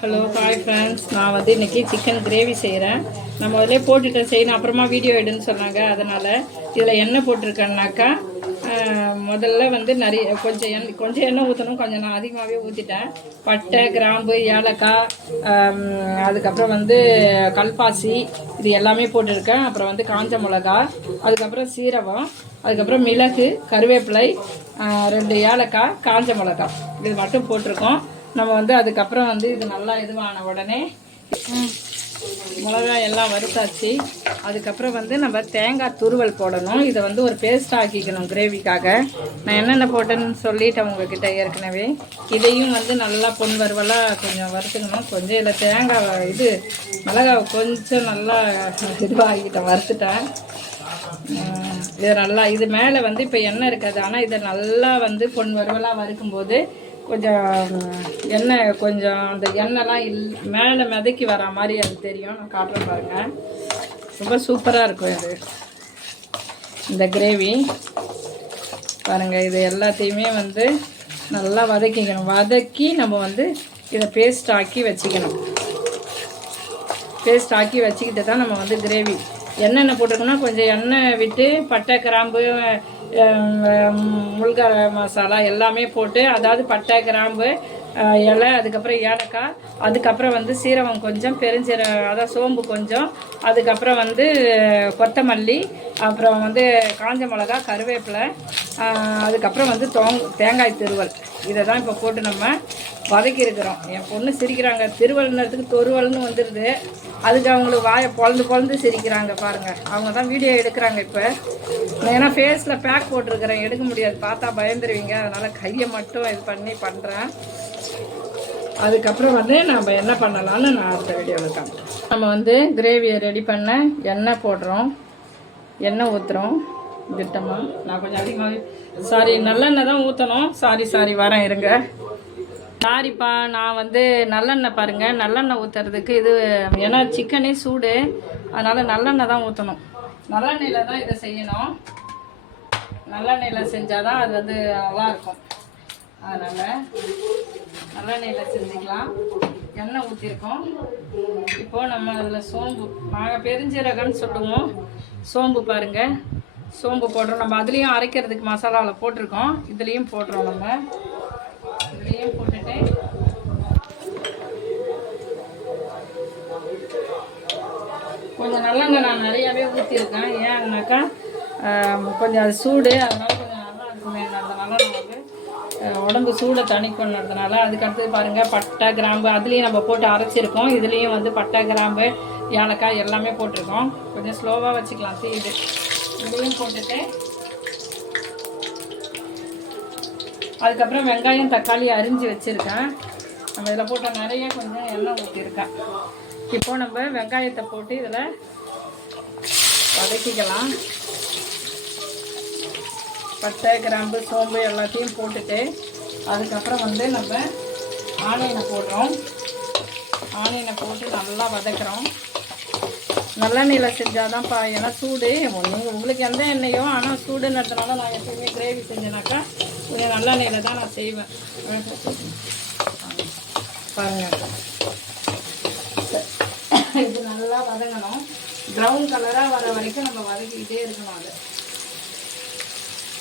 Hello hi friends, நான் வந்து இன்றைக்கி சிக்கன் கிரேவி செய்கிறேன். நம்ம அதிலே போட்டுட்டு செய்யணும், அப்புறமா வீடியோ எடுன்னு சொன்னாங்க. அதனால் இதில் எண்ணெய் போட்டிருக்கேன்னாக்கா முதல்ல வந்து நிறைய கொஞ்சம் எண்ணெய் ஊற்றணும். கொஞ்சம் நான் அதிகமாகவே ஊற்றிட்டேன். பட்டை, கிராம்பு, ஏலக்காய், அதுக்கப்புறம் வந்து கல்பாசி, இது எல்லாமே போட்டிருக்கேன். அப்புறம் வந்து காஞ்ச மிளகா, அதுக்கப்புறம் சீரகம், அதுக்கப்புறம் மிளகு, கருவேப்பிலை, 2 ஏலக்காய், காஞ்ச மிளகா, இது மட்டும் போட்டிருக்கோம். நம்ம வந்து அதுக்கப்புறம் வந்து இது நல்லா இதுவான உடனே மிளகாய் எல்லாம் வறுத்தாச்சு. அதுக்கப்புறம் வந்து நம்ம தேங்காய் துருவல் போடணும். இதை வந்து ஒரு பேஸ்ட் ஆக்கிக்கணும் கிரேவிக்காக. நான் என்னென்ன போட்டேன்னு சொல்லிட்டேன் உங்ககிட்ட ஏற்கனவே. இதையும் வந்து நல்லா பொன் வறுவலாக கொஞ்சம் வறுத்துக்கணும். கொஞ்சம் இல்லை தேங்காய் இது மிளகாவை கொஞ்சம் நல்லா இதுவாகிக்கிட்டேன், வறுத்துட்டேன். இது நல்லா இது மேலே வந்து இப்போ எண்ணெய் இருக்காது. ஆனால் இதை நல்லா வந்து பொன் வறுவலாக வறுக்கும்போது கொஞ்சம் எண்ணெய் கொஞ்சம் அந்த எண்ணெய்லாம் மேலே மிதக்கி வர மாதிரி அது தெரியும். நான் காட்டுறேன் பாருங்கள், ரொம்ப சூப்பராக இருக்கும் இது இந்த கிரேவி. பாருங்கள், இது எல்லாத்தையுமே வந்து நல்லா வதக்கிக்கணும். வதக்கி நம்ம வந்து இதை பேஸ்ட் ஆக்கி வச்சுக்கணும். பேஸ்ட் ஆக்கி வச்சுக்கிட்டு தான் நம்ம வந்து கிரேவி என்னென்ன போட்டிருக்கோம்னா கொஞ்சம் எண்ணெய் விட்டு பட்டை, கிராம்பு, முருங்கை மசாலா எல்லாமே போட்டு, அதாவது பட்டை, கிராம்பு, இலை, அதுக்கப்புறம் ஏலக்காய், அதுக்கப்புறம் வந்து சீரகம் கொஞ்சம், அதாவது சோம்பு கொஞ்சம், அதுக்கப்புறம் வந்து கொத்தமல்லி, அப்புறம் வந்து காஞ்ச மிளகா, கருவேப்பிலை, அதுக்கப்புறம் வந்து தேங்காய் திருவல், இதை தான் இப்போ போட்டு நம்ம வதக்கி இருக்கிறோம். என் பொண்ணு சிரிக்கிறாங்க, திருவல்னதுக்கு தொருவல்னு வந்துடுது. அதுக்கு அவங்களுக்கு வாயை பொழந்து சிரிக்கிறாங்க பாருங்கள். அவங்க தான் வீடியோ எடுக்கிறாங்க இப்போ. ஏன்னா ஃபேஸில் பேக் போட்டிருக்கிறேன், எடுக்க முடியாது, பார்த்தா பயந்துருவீங்க. அதனால் கையை மட்டும் இது பண்ணி பண்ணுறேன். அதுக்கப்புறம் வந்து நம்ம என்ன பண்ணலான்னு நான் அடுத்த வீடியோவில் காட்டுறேன். நம்ம வந்து கிரேவியை ரெடி பண்ண எண்ணெய் போடுறோம், எண்ணெய் ஊற்றுறோம் திட்டமாக. நான் கொஞ்சம் அதிகமாகவே நல்லெண்ணெய் தான் ஊற்றணும். சாரி வரேன் இருங்க. சாரிப்பா, நான் வந்து நல்லெண்ணெய் பாருங்கள், நல்லெண்ணெய் ஊற்றுறதுக்கு இது ஏன்னா சிக்கனே சூடு, அதனால் நல்லெண்ணெய் தான் ஊற்றணும். நல்லெண்ணெயில் தான் இதை செய்யணும். நல்லெண்ணெயில் செஞ்சால் தான் அது வந்து நல்லாயிருக்கும். அதனால் நல்லெண்ணெயில் செஞ்சுக்கலாம். எண்ணெய் ஊற்றிருக்கோம். இப்போது நம்ம அதில் சோம்பு, நாங்கள் பெருஞ்சீரகம்னு சொல்லுவோம். சோம்பு பாருங்கள், சோம்பு போடுறோம். நம்ம அதுலேயும் அரைக்கிறதுக்கு மசாலாவில் போட்டிருக்கோம், இதுலேயும் போடுறோம். நம்ம இதுலேயும் போட்டுட்டு கொஞ்சம் நல்லெண்ணெய் நான் நிறையாவே ஊற்றிருக்கேன். ஏன்னாக்கா கொஞ்சம் அது சூடு, அதனால கொஞ்சம் நல்லா இருக்குமே. அந்த நல்லெண்ணெய் வந்து உடம்பு சூடை தணிக்கணுன்றதுனால. அதுக்கடுத்து பாருங்கள், பட்டை, கிராம்பு அதுலேயும் நம்ம போட்டு அரைச்சிருக்கோம். இதுலேயும் வந்து பட்டை, கிராம்பு, ஏலக்காய் எல்லாமே போட்டிருக்கோம். கொஞ்சம் ஸ்லோவாக வச்சுக்கலாம் தீது. இதையும் போட்டுட்டு அதுக்கப்புறம் வெங்காயம், தக்காளி அரிஞ்சு வச்சுருக்கேன். நம்ம இதில் போட்ட நிறைய கொஞ்சம் எண்ணெய் ஊற்றிருக்கேன். இப்போது நம்ம வெங்காயத்தை போட்டு இதில் வதக்கிக்கலாம். பட்டை, கிராம்பு, சோம்பு எல்லாத்தையும் போட்டுட்டு அதுக்கப்புறம் வந்து நம்ம ஆனியனை போடுறோம். ஆனியனை போட்டு நல்லா வதக்குறோம். நல்லெண்ணெயில் செஞ்சால் தான்ப்பா, ஏன்னா சூடு. உங்களுக்கு எந்த எண்ணெயோ, ஆனால் சூடுன்றதுனால நான் எப்பவுமே கிரேவி செஞ்சேனாக்கா கொஞ்சம் நல்லெண்ணெயில் தான் நான் செய்வேன். பாருங்கள், இது நல்லா வதங்கணும். ப்ரௌன் கலராக வர வரைக்கும் நம்ம வதக்கிக்கிட்டே இருக்கணும் அது.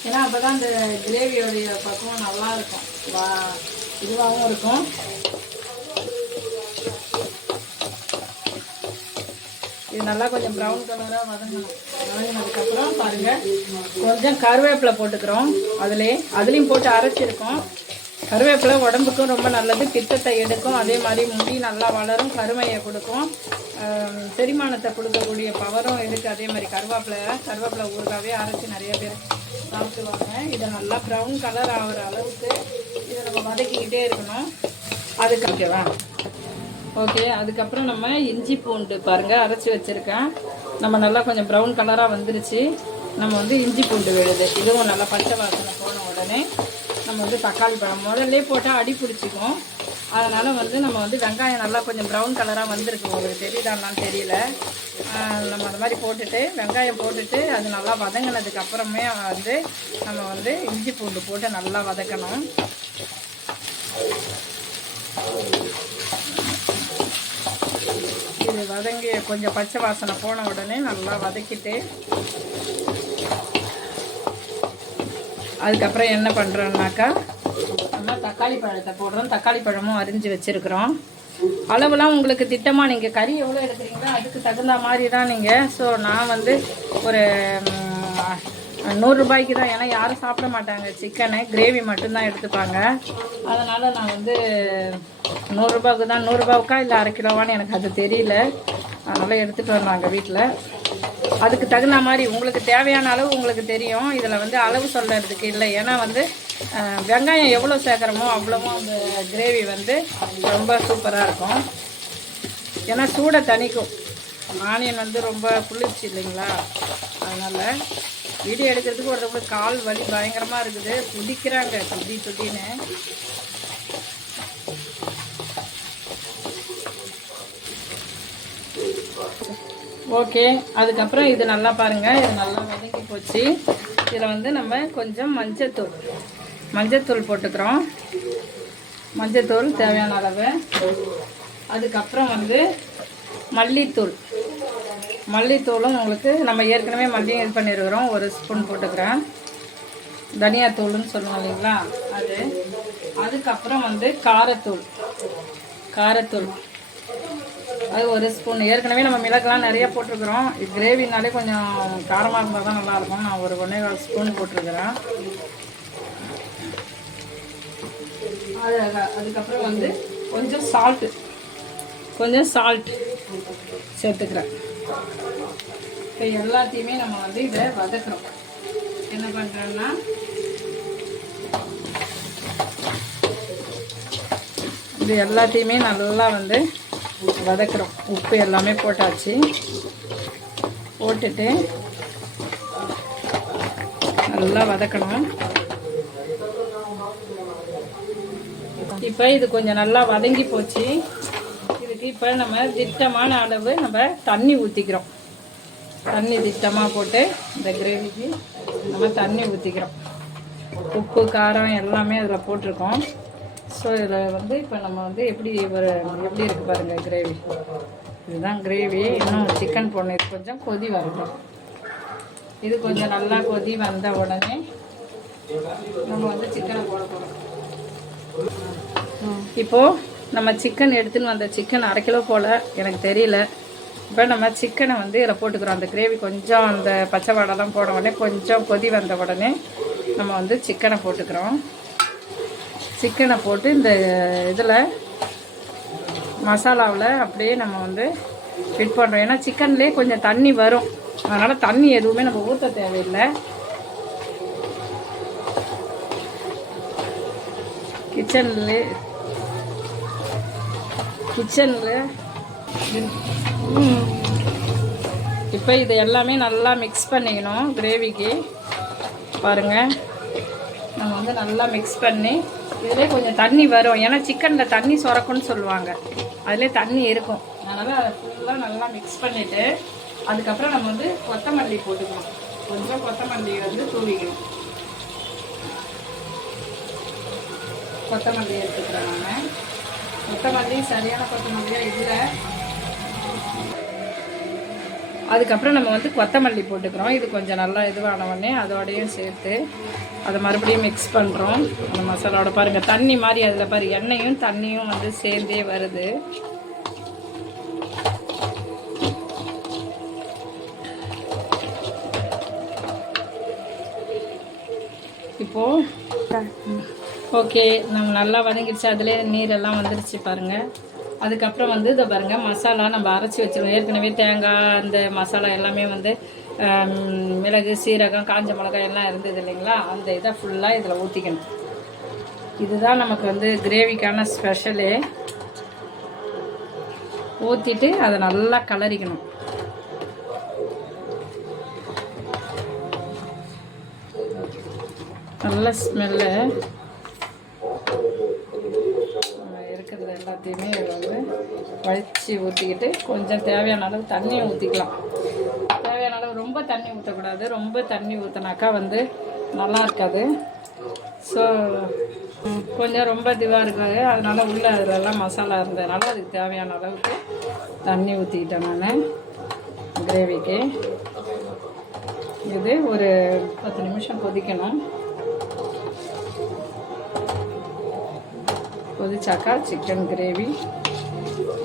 ஏன்னா அப்போ தான் இந்த கிரேவியோடைய பக்குவம் நல்லா இருக்கும், இதுவாகவும் இருக்கும். இது நல்லா கொஞ்சம் ப்ரௌன் கலராக வதங்கணும். வதங்கினதுக்கப்புறம் பாருங்கள், கொஞ்சம் கருவேப்பிலை போட்டுக்கிறோம். அதுலேயும் போட்டு அரைச்சிருக்கோம். கருவேப்பிலை உடம்புக்கும் ரொம்ப நல்லது, பித்தத்தை எடுக்கும். அதே மாதிரி முடி நல்லா வளரும், கருமையை கொடுக்கும், செரிமானத்தை கொடுக்கக்கூடிய பவரும் இருக்குது. அதே மாதிரி கருவேப்பிலை ஊறுகாவே அரைச்சி நிறைய பேர் சாப்பிடுவாங்க. இதை நல்லா ப்ரௌன் கலர் ஆகிற அளவுக்கு இதை நம்ம வதக்கிக்கிட்டே இருக்கணும். அதுக்கு ஓகேவா? ஓகே. அதுக்கப்புறம் நம்ம இஞ்சி பூண்டு பாருங்கள் அரைச்சி வச்சுருக்கேன். நம்ம நல்லா கொஞ்சம் ப்ரௌன் கலராக வந்துருச்சு. நம்ம வந்து இஞ்சி பூண்டு விழுது, இதுவும் நல்லா பச்சை வாசனை போன உடனே நம்ம வந்து தக்காளி பழம் முதல்லே போட்டால் அடி பிடிச்சிக்கும். அதனால் வந்து நம்ம வந்து வெங்காயம் நல்லா கொஞ்சம் ப்ரௌன் கலராக வந்திருக்கு, உங்களுக்கு தெரியுதான்னு தெரியல. நம்ம அந்த மாதிரி போட்டுட்டு வெங்காயம் போட்டுட்டு அது நல்லா வதங்கினதுக்கு அப்புறமே வந்து நம்ம வந்து இஞ்சி பூண்டு போட்டு நல்லா வதக்கணும். வதங்கி கொஞ்சம் பச்சை வாசனை போன உடனே நல்லா வதக்கிட்டு அதுக்கப்புறம் என்ன பண்ணுறோன்னாக்கா நம்ம தக்காளி பழத்தை போடுறோம். தக்காளி பழமும் அரிஞ்சு வச்சுருக்குறோம். அளவுலாம் உங்களுக்கு திட்டமாக நீங்கள் கறி எவ்வளோ எடுக்கிறீங்களோ அதுக்கு தகுந்த மாதிரி தான் நீங்கள். ஸோ நான் வந்து ஒரு 100 ரூபாய்க்கு தான், ஏன்னா யாரும் சாப்பிட மாட்டாங்க சிக்கனு, கிரேவி மட்டும்தான் எடுத்துப்பாங்க. அதனால் நான் வந்து 100 ரூபாய்க்கு தான், 100 ரூபாய்க்கா இல்லை அரை கிலோவான்னு எனக்கு அது தெரியல. அதனால் எடுத்துகிட்டு வந்தாங்க வீட்டில். அதுக்கு தகுந்த மாதிரி உங்களுக்கு தேவையான அளவு உங்களுக்கு தெரியும். இதில் வந்து அளவு சொல்கிறதுக்கு இல்லை. ஏன்னா வந்து வெங்காயம் எவ்வளோ சேர்க்குறோமோ அவ்வளவும் அந்த கிரேவி வந்து ரொம்ப சூப்பராக இருக்கும். ஏன்னா சூடை தணிக்கும். ஆனியன் வந்து ரொம்ப குளிர்ச்சி இல்லைங்களா, அதனால் வீடியோ எடுக்கிறதுக்கு ஒருத்தவங்களுக்கு கால் வலி பயங்கரமாக இருக்குது, துடிக்கிறாங்க துடின்னு. ஓகே, அதுக்கப்புறம் இது நல்லா பாருங்கள், இது நல்லா வதங்கி போச்சு. இதில் வந்து நம்ம கொஞ்சம் மஞ்சத்தூள் போட்டுக்கிறோம். மஞ்சத்தூள் தேவையான அளவு. அதுக்கப்புறம் வந்து மல்லித்தூளும் உங்களுக்கு நம்ம ஏற்கனவே மல்லியும் இது பண்ணியிருக்கிறோம், 1 ஸ்பூன் போட்டுக்கிறேன். தனியாத்தூள்னு சொல்லுவோம் இல்லைங்களா அது. அதுக்கப்புறம் வந்து காரத்தூள் அது 1 ஸ்பூன். ஏற்கனவே நம்ம மிளகுலாம் நிறைய போட்டிருக்கிறோம். இது கிரேவினாலே கொஞ்சம் காரமாக இருந்தால் தான் நல்லாயிருக்கும். நான் ஒரு 1.25 ஸ்பூன் போட்டிருக்கிறேன். அதுக்கப்புறம் வந்து கொஞ்சம் சால்ட் சேர்த்துக்கிறேன். இப்போ எல்லாத்தையுமே நம்ம வந்து இதை வதக்குறோம். என்ன பண்ணுறோன்னா இது எல்லாத்தையுமே நல்லா வந்து வதக்குறோம். உப்பு எல்லாமே போட்டாச்சு. போட்டுட்டு நல்லா வதக்கணும். இப்போ இது கொஞ்சம் நல்லா வதங்கி போச்சு. இதுக்கு இப்போ நம்ம திட்டமான அளவு நம்ம தண்ணி ஊற்றிக்கிறோம். தண்ணி திட்டமாக போட்டு இந்த கிரேவிக்கு நம்ம தண்ணி ஊற்றிக்கிறோம். உப்பு காரம் எல்லாமே அதில் போட்டிருக்கோம். ஸோ இதில் வந்து இப்போ நம்ம வந்து எப்படி இருக்குது பாருங்கள் கிரேவி. இதுதான் கிரேவி. இன்னும் சிக்கன் போடணும். இது கொஞ்சம் கொதி வரணும். இது கொஞ்சம் நல்லா கொதி வந்த உடனே நம்ம வந்து சிக்கனை போட போகிறோம். இப்போது நம்ம சிக்கன் எடுத்துன்னு வந்த சிக்கன் 1/2 கிலோ போல் எனக்கு தெரியல. இப்போ நம்ம சிக்கனை வந்து இதில் போட்டுக்கிறோம். அந்த கிரேவி கொஞ்சம் அந்த பச்சை வாடெல்லாம் போட உடனே கொஞ்சம் கொதி வந்த உடனே நம்ம வந்து சிக்கனை போட்டுக்கிறோம். சிக்கனை போட்டு இந்த இதில் மசாலாவில் அப்படியே நம்ம வந்து ஃபிட் பண்ணுறோம். ஏன்னா சிக்கன்லேயே கொஞ்சம் தண்ணி வரும். அதனால் தண்ணி எதுவுமே நம்ம ஊற்ற தேவையில்லை. கிச்சனில் இப்போ இது எல்லாமே நல்லா மிக்ஸ் பண்ணிக்கணும். கிரேவிக்கு பாருங்கள், நம்ம வந்து நல்லா மிக்ஸ் பண்ணி இதில் கொஞ்சம் தண்ணி வரும். ஏன்னா சிக்கனில் தண்ணி சுரக்குன்னு சொல்லுவாங்க, அதிலே தண்ணி இருக்கும். அதனால் அதை ஃபுல்லாக நல்லா மிக்ஸ் பண்ணிவிட்டு அதுக்கப்புறம் நம்ம வந்து கொத்தமல்லி போட்டுக்கணும். கொஞ்சம் கொத்தமல்லி வந்து தூவிக்கணும். கொத்தமல்லி எடுத்துக்கிறேன் நான். கொத்தமல்லி சரியான கொத்தமல்லியாக இல்லை. அதுக்கப்புறம் நம்ம வந்து கொத்தமல்லி போட்டுக்கிறோம். இது கொஞ்சம் நல்லா இதுவான உடனே அதோடையும் சேர்த்து அதை மறுபடியும் மிக்ஸ் பண்ணுறோம். அந்த மசாலாவோட பாருங்கள் தண்ணி மாதிரி அதில் பாரு எண்ணெயும் தண்ணியும் வந்து சேர்ந்தே வருது. இப்போது ஓகே, நம்ம நல்லா வதங்கிடுச்சு. அதிலே நீரெல்லாம் வந்துடுச்சு பாருங்கள். அதுக்கப்புறம் வந்து இதை பாருங்கள், மசாலா நம்ம அரைச்சி வச்சிருவோம். ஏற்கனவே தேங்காய் அந்த மசாலா எல்லாமே வந்து மிளகு, சீரகம், காஞ்ச மிளகாய் எல்லாம் இருந்தது இல்லைங்களா, அந்த இதை ஃபுல்லாக இதில் ஊற்றிக்கணும். இதுதான் நமக்கு வந்து கிரேவிக்கான ஸ்பெஷலு. ஊற்றிட்டு அதை நல்லா கலரிக்கணும். நல்ல ஸ்மெல்லு இருக்கிறது எல்லாத்தையுமே வந்து வலிச்சு ஊற்றிக்கிட்டு கொஞ்சம் தேவையான அளவு தண்ணியை ஊற்றிக்கலாம். தேவையான அளவு ரொம்ப தண்ணி ஊற்றக்கூடாது. ரொம்ப தண்ணி ஊற்றினாக்கா வந்து நல்லா இருக்காது. ஸோ கொஞ்சம் ரொம்ப இதுவாக இருக்காது, அதனால் உள்ளே அதிலெல்லாம் மசாலா இருந்ததுனால அதுக்கு தேவையான அளவுக்கு தண்ணி ஊற்றிக்கிட்டேன் நான் கிரேவிக்கு. இது ஒரு 10 நிமிஷம் கொதிக்கணும். கொதிச்சாக்கா சிக்கன் கிரேவி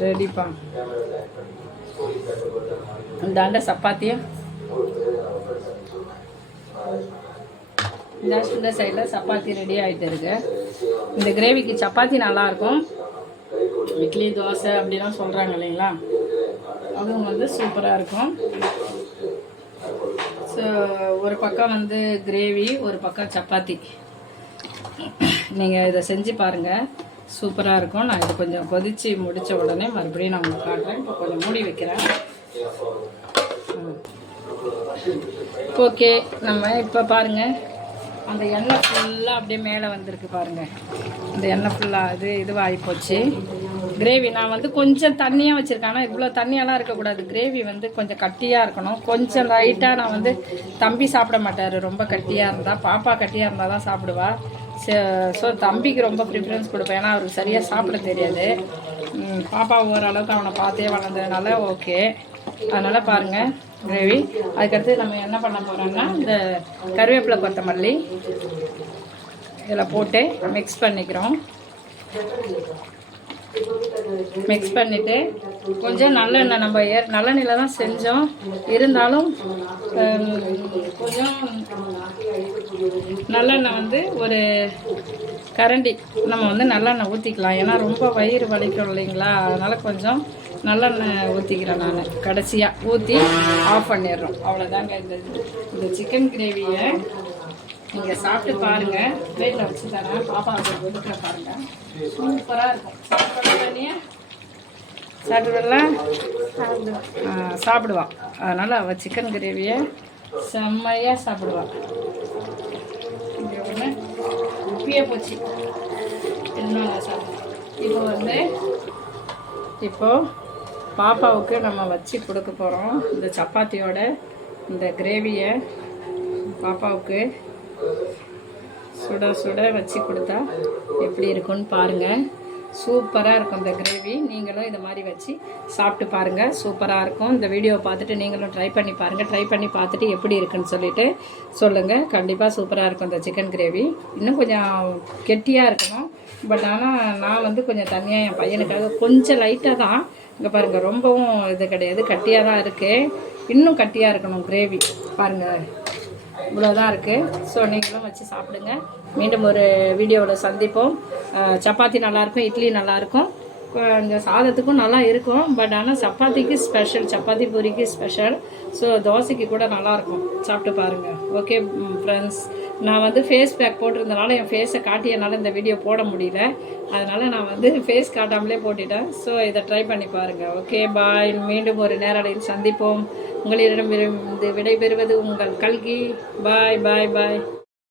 ரெடிப்பா. இந்தாண்ட சப்பாத்தியை இந்த சைடில் சப்பாத்தி ரெடி ஆகிட்டு இருக்கு. இந்த கிரேவிக்கு சப்பாத்தி நல்லாயிருக்கும், இட்லி தோசை அப்படிலாம் சொல்கிறாங்க இல்லைங்களா, அதுவும் வந்து சூப்பராக இருக்கும். ஸோ ஒரு பக்கம் வந்து கிரேவி, ஒரு பக்கம் சப்பாத்தி. நீங்கள் இதை செஞ்சு பாருங்கள், சூப்பராக இருக்கும். நான் இது கொஞ்சம் கொதித்து முடித்த உடனே மறுபடியும் நான் உங்களுக்கு காட்டுறேன். இப்போ கொஞ்சம் மூடி வைக்கிறேன். ஓகே, நம்ம இப்போ பாருங்கள், அந்த எண்ணெய் ஃபுல்லாக அப்படியே மேலே வந்திருக்கு பாருங்கள். அந்த எண்ணெய் ஃபுல்லாக இதுவாகி போச்சு. கிரேவி நான் வந்து கொஞ்சம் தண்ணியாக வச்சுருக்கேன், ஆனால் இவ்வளோ தண்ணியெல்லாம் இருக்கக்கூடாது. கிரேவி வந்து கொஞ்சம் கட்டியாக இருக்கணும். கொஞ்சம் லைட்டாக நான் வந்து தம்பி சாப்பிட மாட்டார் ரொம்ப கட்டியாக இருந்தால், பாப்பா கட்டியாக இருந்தால் தான் சாப்பிடுவா. ஸோ தம்பிக்கு ரொம்ப ப்ரிஃபரன்ஸ் கொடுப்பேன், ஏன்னா அவருக்கு சரியாக சாப்பிட தெரியாது. பாப்பா ஓரளவுக்கு அவனை பார்த்தே வளர்ந்ததுனால ஓகே. அதனால் பாருங்கள் கிரேவி. அதுக்கடுத்து நம்ம என்ன பண்ண போகிறோம்னா, இந்த கருவேப்பிலை கொத்தமல்லி இதில் போட்டு மிக்ஸ் பண்ணிக்கிறோம். மிக்ஸ் பண்ணிவிட்டு கொஞ்சம் நல்லெண்ணெய், நம்ம நல்லெண்ணெயில் தான் செஞ்சோம், இருந்தாலும் கொஞ்சம் நல்லெண்ணெய் வந்து ஒரு கரண்டி நம்ம வந்து நல்லெண்ணெய் ஊற்றிக்கலாம். ஏன்னா ரொம்ப வயிறு வலிக்கும் இல்லைங்களா, அதனால் கொஞ்சம் நல்லெண்ணெய் ஊற்றிக்கிறேன் நான். கடைசியாக ஊற்றி ஆஃப் பண்ணிடுறோம். அவ்வளோதாங்க. இந்த சிக்கன் கிரேவியை நீங்கள் சாப்பிட்டு பாருங்கள். பிளேட்டில் வச்சு தரேன், பாப்பா ஒதுக்கிற பாருங்கள், சூப்பராக இருக்கும். சாப்பிடுவெல்லாம் சாப்பிடுவான். அதனால் அவள் சிக்கன் கிரேவியை செம்மையாக சாப்பிடுவாள். இங்கே ஒன்று உப்பியே போச்சு என்ன சாப்பிடு. இப்போது பாப்பாவுக்கு நம்ம வச்சு கொடுக்க போகிறோம். இந்த சப்பாத்தியோட இந்த கிரேவியை பாப்பாவுக்கு சுட சுட வச்சு கொடுத்தா எப்படி இருக்குன்னு பாருங்கள். சூப்பராக இருக்கும் இந்த கிரேவி. நீங்களும் இது மாதிரி வச்சு சாப்பிட்டு பாருங்கள், சூப்பராக இருக்கும். இந்த வீடியோவை பார்த்துட்டு நீங்களும் ட்ரை பண்ணி பாருங்கள். ட்ரை பண்ணி பார்த்துட்டு எப்படி இருக்குன்னு சொல்லிவிட்டு சொல்லுங்கள். கண்டிப்பாக சூப்பராக இருக்கும் இந்த சிக்கன் கிரேவி. இன்னும் கொஞ்சம் கெட்டியாக இருக்கணும், பட் ஆனால் நான் வந்து கொஞ்சம் தனியாக என் பையனுக்காக கொஞ்சம் லைட்டாக தான். இங்கே பாருங்கள், ரொம்பவும் இது கிடையாது, கட்டியாக தான் இருக்குது. இன்னும் கட்டியாக இருக்கணும் கிரேவி. பாருங்கள், இவ்வளோதான் இருக்குது. ஸோ நீங்களும் வச்சு சாப்பிடுங்க. மீண்டும் ஒரு வீடியோவில் சந்திப்போம். சப்பாத்தி நல்லாயிருக்கும், இட்லி நல்லாயிருக்கும், இந்த சாதத்துக்கும் நல்லா இருக்கும். பட் ஆனால் சப்பாத்திக்கு ஸ்பெஷல், சப்பாத்தி பூரிக்கு ஸ்பெஷல். ஸோ தோசைக்கு கூட நல்லாயிருக்கும், சாப்பிட்டு பாருங்கள். ஓகே ஃப்ரெண்ட்ஸ், நான் வந்து ஃபேஸ் பேக் போட்டிருந்தனால என் ஃபேஸை காட்டியனால இந்த வீடியோ போட முடியல, அதனால் நான் வந்து ஃபேஸ் காட்டாமலே போட்டுட்டேன். ஸோ இதை ட்ரை பண்ணி பாருங்கள். Okay bye. மீண்டும் ஒரு நேரலையில் சந்திப்போம். உங்களிடம் விடைபெறுவது உங்கள் கல்கி. பாய் பாய் பாய்.